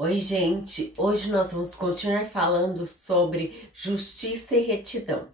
Oi, gente! Hoje nós vamos continuar falando sobre justiça e retidão.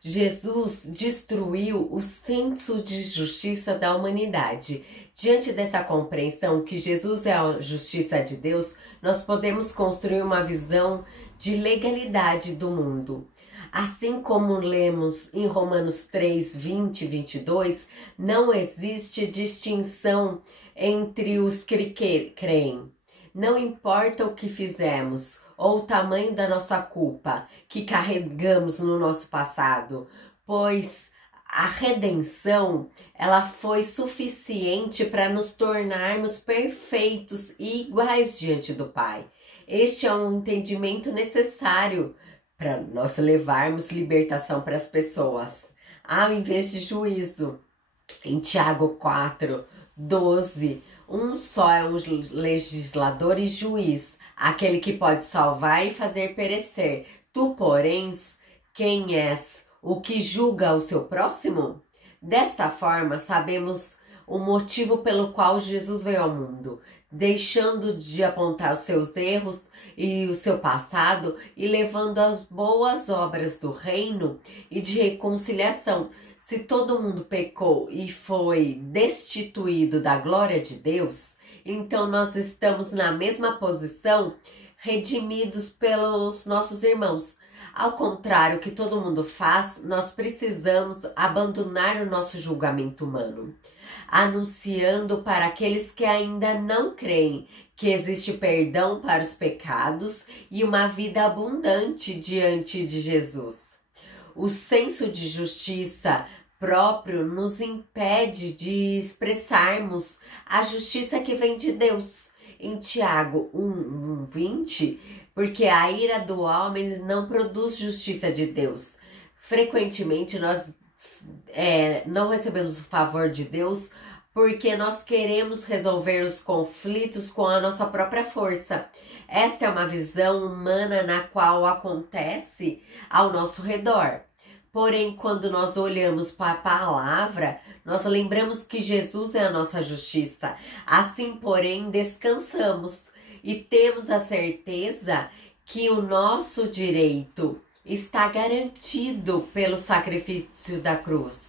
Jesus destruiu o senso de justiça da humanidade. Diante dessa compreensão que Jesus é a justiça de Deus, nós podemos construir uma visão de legalidade do mundo. Assim como lemos em Romanos 3, 20 e 22, não existe distinção entre os que creem. Não importa o que fizemos ou o tamanho da nossa culpa que carregamos no nosso passado, pois a redenção, ela foi suficiente para nos tornarmos perfeitos e iguais diante do Pai. Este é um entendimento necessário para nós levarmos libertação para as pessoas, ao invés de juízo. Em Tiago 4, 12, um só é um legislador e juiz, aquele que pode salvar e fazer perecer. Tu, porém, quem és? O que julga o seu próximo? Desta forma, sabemos o motivo pelo qual Jesus veio ao mundo, deixando de apontar os seus erros e o seu passado e levando as boas obras do reino e de reconciliação. Se todo mundo pecou e foi destituído da glória de Deus, então nós estamos na mesma posição, redimidos pelos nossos irmãos. Ao contrário que todo mundo faz, nós precisamos abandonar o nosso julgamento humano, anunciando para aqueles que ainda não creem que existe perdão para os pecados e uma vida abundante diante de Jesus. O senso de justiça próprio nos impede de expressarmos a justiça que vem de Deus. Em Tiago 1:20, porque a ira do homem não produz justiça de Deus. Frequentemente nós não recebemos o favor de Deus porque nós queremos resolver os conflitos com a nossa própria força. Esta é uma visão humana na qual acontece ao nosso redor. Porém, quando nós olhamos para a palavra, nós lembramos que Jesus é a nossa justiça. Assim, porém, descansamos e temos a certeza que o nosso direito está garantido pelo sacrifício da cruz.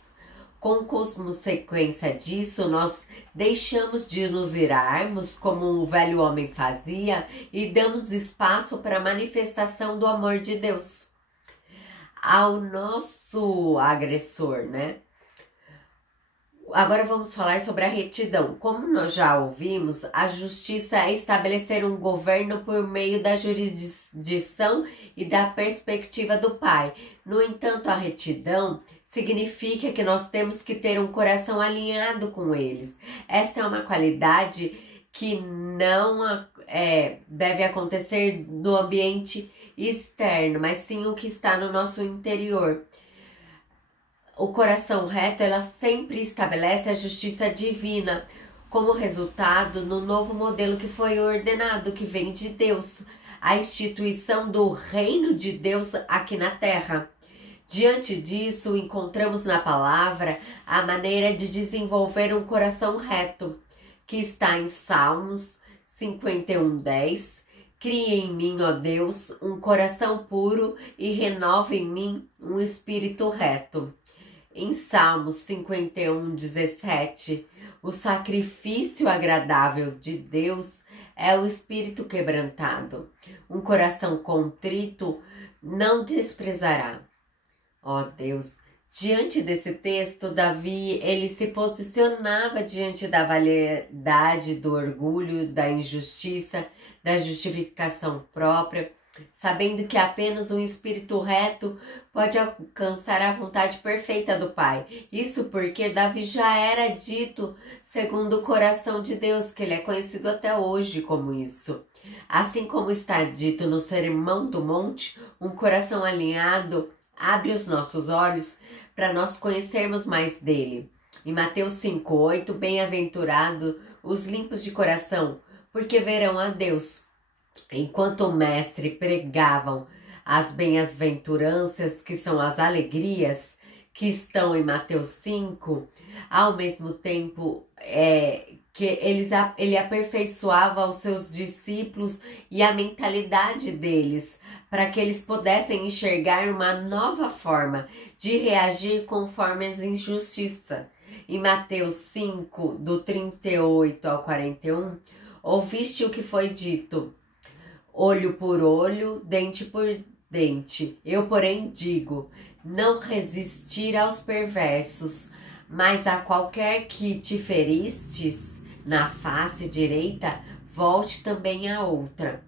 Com consequência disso, nós deixamos de nos irarmos como o velho homem fazia e damos espaço para a manifestação do amor de Deus ao nosso agressor, né? Agora vamos falar sobre a retidão. Como nós já ouvimos, a justiça é estabelecer um governo por meio da jurisdição e da perspectiva do Pai. No entanto, a retidão significa que nós temos que ter um coração alinhado com eles. Esta é uma qualidade que não deve acontecer no ambiente externo, mas sim o que está no nosso interior. O coração reto, ela sempre estabelece a justiça divina como resultado no novo modelo que foi ordenado, que vem de Deus, a instituição do reino de Deus aqui na terra. Diante disso, encontramos na palavra a maneira de desenvolver um coração reto, que está em Salmos 51:10. Cria em mim, ó Deus, um coração puro e renova em mim um espírito reto. Em Salmos 51:17, o sacrifício agradável de Deus é o espírito quebrantado. Um coração contrito não desprezará. Ó Deus, diante desse texto, Davi, ele se posicionava diante da validade, do orgulho, da injustiça, da justificação própria, sabendo que apenas um espírito reto pode alcançar a vontade perfeita do Pai. Isso porque Davi já era dito segundo o coração de Deus, que ele é conhecido até hoje como isso. Assim como está dito no Sermão do Monte, um coração alinhado abre os nossos olhos para nós conhecermos mais dele. Em Mateus 5:8, bem-aventurados os limpos de coração, porque verão a Deus. Enquanto o mestre pregavam as bem-aventuranças, que são as alegrias, que estão em Mateus 5, ao mesmo tempo que ele aperfeiçoava os seus discípulos e a mentalidade deles, para que eles pudessem enxergar uma nova forma de reagir conforme as injustiças. Em Mateus 5, do 38 ao 41, ouviste o que foi dito: olho por olho, dente por dente. Eu, porém, digo: não resistir aos perversos, mas a qualquer que te feristes na face direita, volte também a outra.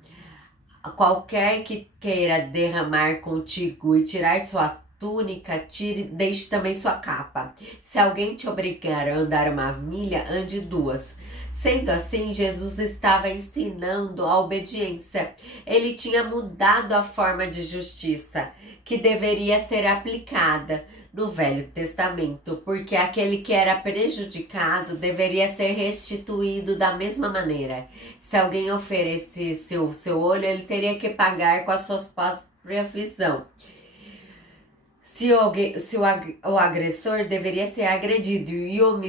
Qualquer que queira derramar contigo e tirar sua túnica, deixe também sua capa. Se alguém te obrigar a andar uma milha, ande duas. Sendo assim, Jesus estava ensinando a obediência. Ele tinha mudado a forma de justiça que deveria ser aplicada no Velho Testamento, porque aquele que era prejudicado deveria ser restituído da mesma maneira. Se alguém oferecesse o seu olho, ele teria que pagar com a sua própria visão. Se o agressor deveria ser agredido e o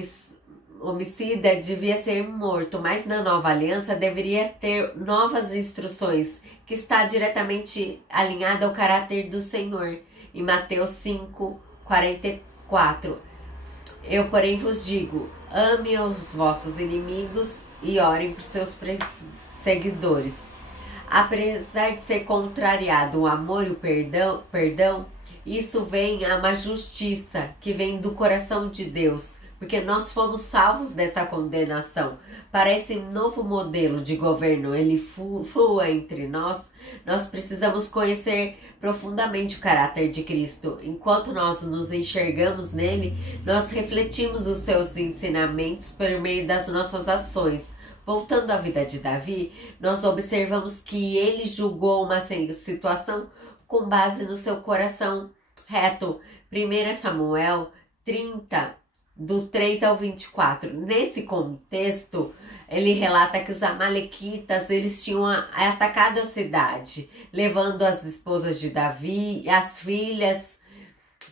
homicida devia ser morto, mas na nova aliança deveria ter novas instruções, que está diretamente alinhada ao caráter do Senhor. Em Mateus 5, 44. Eu, porém, vos digo: ame os vossos inimigos e orem por seus perseguidores. Apesar de ser contrariado o amor e o perdão, isso vem a uma justiça que vem do coração de Deus, porque nós fomos salvos dessa condenação. Para esse novo modelo de governo, ele flua entre nós precisamos conhecer profundamente o caráter de Cristo. Enquanto nós nos enxergamos nele, nós refletimos os seus ensinamentos por meio das nossas ações. Voltando à vida de Davi, nós observamos que ele julgou uma situação com base no seu coração reto. 1 Samuel 30, do 3 ao 24. Nesse contexto, ele relata que os amalequitas, eles tinham atacado a cidade, levando as esposas de Davi e as filhas.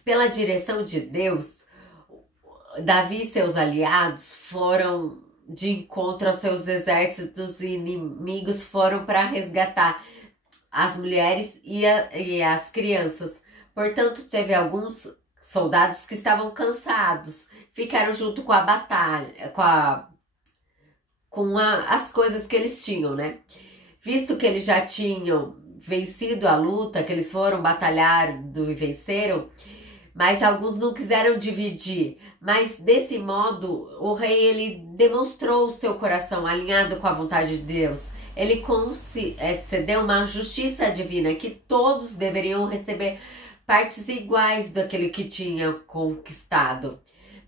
Pela direção de Deus, Davi e seus aliados foram de encontro aos seus exércitos inimigos, foram para resgatar as mulheres e as crianças. Portanto, teve alguns soldados que estavam cansados, ficaram junto com a batalha, as coisas que eles tinham, né? Visto que eles já tinham vencido a luta, que eles foram batalhar e venceram, mas alguns não quiseram dividir. Mas desse modo, o rei, ele demonstrou o seu coração alinhado com a vontade de Deus. Ele concedeu uma justiça divina, que todos deveriam receber partes iguais daquele que tinha conquistado.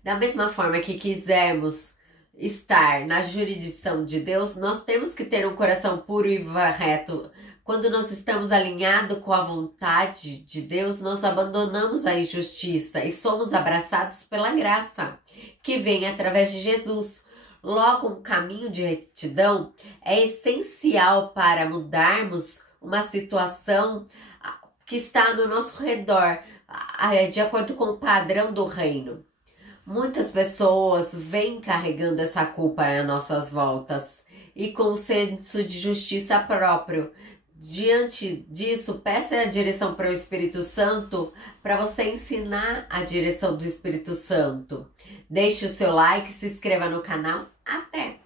Da mesma forma que quisermos estar na jurisdição de Deus, nós temos que ter um coração puro e reto. Quando nós estamos alinhados com a vontade de Deus, nós abandonamos a injustiça e somos abraçados pela graça, que vem através de Jesus. Logo, um caminho de retidão é essencial para mudarmos uma situação que está no nosso redor, de acordo com o padrão do reino. Muitas pessoas vêm carregando essa culpa às nossas voltas e com o senso de justiça próprio. Diante disso, peça a direção para o Espírito Santo, para você ensinar a direção do Espírito Santo. Deixe o seu like, se inscreva no canal. Até!